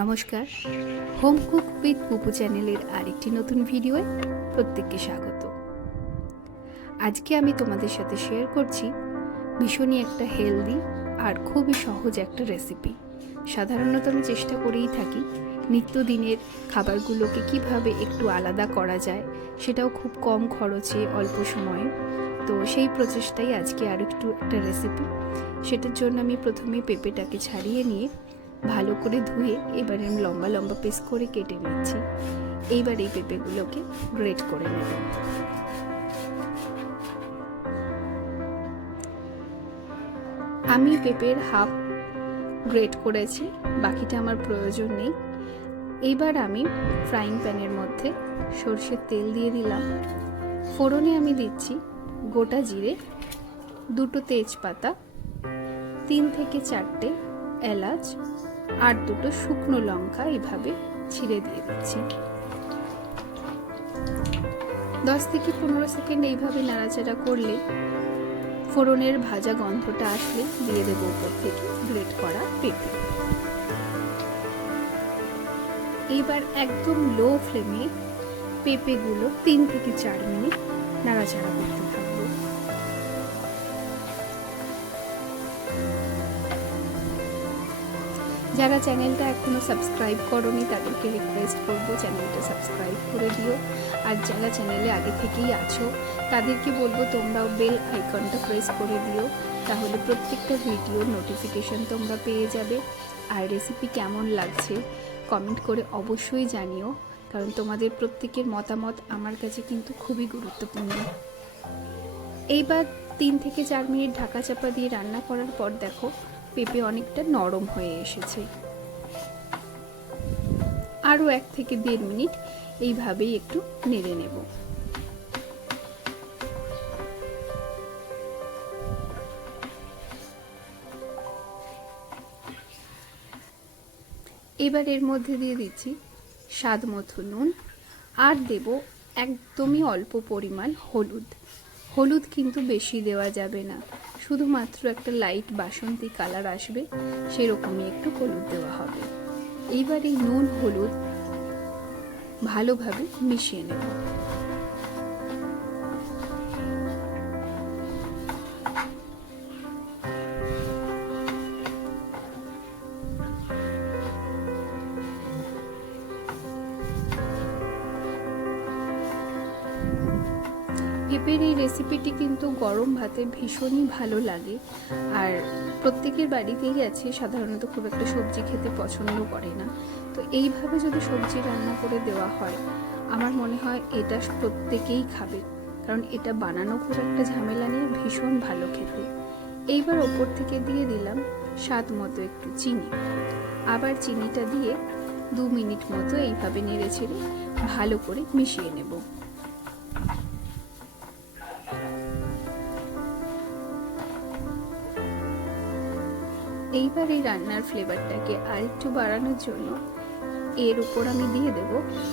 নমস্কার। Home cook with পুপু চ্যানেলের আরেকটি নতুন ভিডিওয়ে প্রত্যেককে স্বাগত। আজকে আমি তোমাদের সাথে শেয়ার করছি ভীষণই একটা হেলদি আর খুবই সহজ একটা রেসিপি সাধারণত আমি চেষ্টা করেই থাকি নিত্যদিনের খাবারগুলোকে কীভাবে একটু আলাদা করা যায়, সেটাও খুব কম খরচে, অল্প সময়ে। তো সেই প্রচেষ্টাই আজকে আর একটু একটা রেসিপি সেটার জন্য আমি প্রথমে পেঁপেটাকে ছাড়িয়ে নিয়ে ভালো করে ধুয়ে এবারে আমি লম্বা লম্বা পিস করে কেটে নিচ্ছি। এইবার এই পেঁপেগুলোকে গ্রেট করে নেব। আমি পেঁপের হাফ গ্রেট করেছি, বাকিটা আমার প্রয়োজন নেই। এইবার আমি ফ্রাইং প্যানের মধ্যে সর্ষের তেল দিয়ে দিলাম। ফোড়নে আমি দিচ্ছি গোটা জিরে, দুটো তেজপাতা, তিন থেকে চারটে এলাচ আর দুটো শুকনো লঙ্কা এইভাবে ছিঁড়ে দিয়ে দিচ্ছি। দশ থেকে পনেরো সেকেন্ড এইভাবে নাড়াচাড়া করলে ফোড়নের ভাজা গন্ধটা আসলে দিয়ে দেবো উপর থেকে গ্রেট করা পেঁপে। এইবার একদম লো ফ্লেমে পেঁপেগুলো তিন থেকে চার মিনিট নাড়াচাড়া করতে থাকব যারা চ্যানেলটা এখনও সাবস্ক্রাইব করনি, তাদেরকে রিকোয়েস্ট করব চ্যানেলটা সাবস্ক্রাইব করে দিও। আর যারা চ্যানেলে আগে থেকেই আছো, তাদেরকে বলব তোমরাও বেল আইকনটা প্রেস করে দিও। তাহলে প্রত্যেকটা ভিডিওর নোটিফিকেশন তোমরা পেয়ে যাবে। আর রেসিপি কেমন লাগছে কমেন্ট করে অবশ্যই জানিও। কারণ তোমাদের প্রত্যেকের মতামত আমার কাছে কিন্তু খুবই গুরুত্বপূর্ণ। এইবার তিন থেকে চার মিনিট ঢাকা চাপা দিয়ে রান্না করার পর দেখো পেঁপে অনেকটা নরম হয়ে এসেছে। আরও এক থেকে দেড় মিনিট এইভাবেই একটু নেড়ে নেব। এবার এর মধ্যে দিয়ে দিচ্ছি স্বাদ মতো নুন আর দেব একদমই অল্প পরিমাণ হলুদ। হলুদ কিন্তু বেশি দেওয়া যাবে না। শুধুমাত্র একটা লাইট বাসন্তী কালার আসবে, সেরকমই একটু হলুদ দেওয়া হবে। এইবার এই নুন হলুদ ভালোভাবে মিশিয়ে নেব। পেঁপের এই রেসিপিটি কিন্তু গরম ভাতে ভীষণই ভালো লাগে। আর প্রত্যেকের বাড়িতেই আছে, সাধারণত খুব একটা সবজি খেতে পছন্দ করে না। তো এইভাবে যদি সবজি রান্না করে দেওয়া হয়, আমার মনে হয় এটা প্রত্যেকেই খাবে। কারণ এটা বানানো খুব একটা ঝামেলা নিয়ে ভীষণ ভালো খেতে। এইবার ওপর থেকে দিয়ে দিলাম স্বাদ মতো একটু চিনি। আবার চিনিটা দিয়ে দু মিনিট মতো এইভাবে নেড়ে ছেড়ে ভালো করে মিশিয়ে নেব। এইবার এই রান্নার ফ্লেভারটাকে আর একটু বাড়ানোর জন্য এর উপর আমি দিয়ে দেব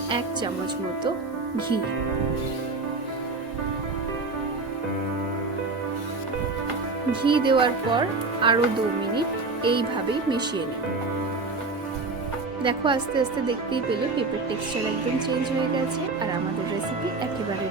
এক চামচ মতো ঘি। ঘি দেওয়ার পর আরও দু মিনিট এইভাবেই মিশিয়ে নেব। দেখো আস্তে আস্তে দেখতেই পেলে পেঁপের টেক্সচার একদম চেঞ্জ হয়ে গেছে আর আমাদের রেসিপি একেবারে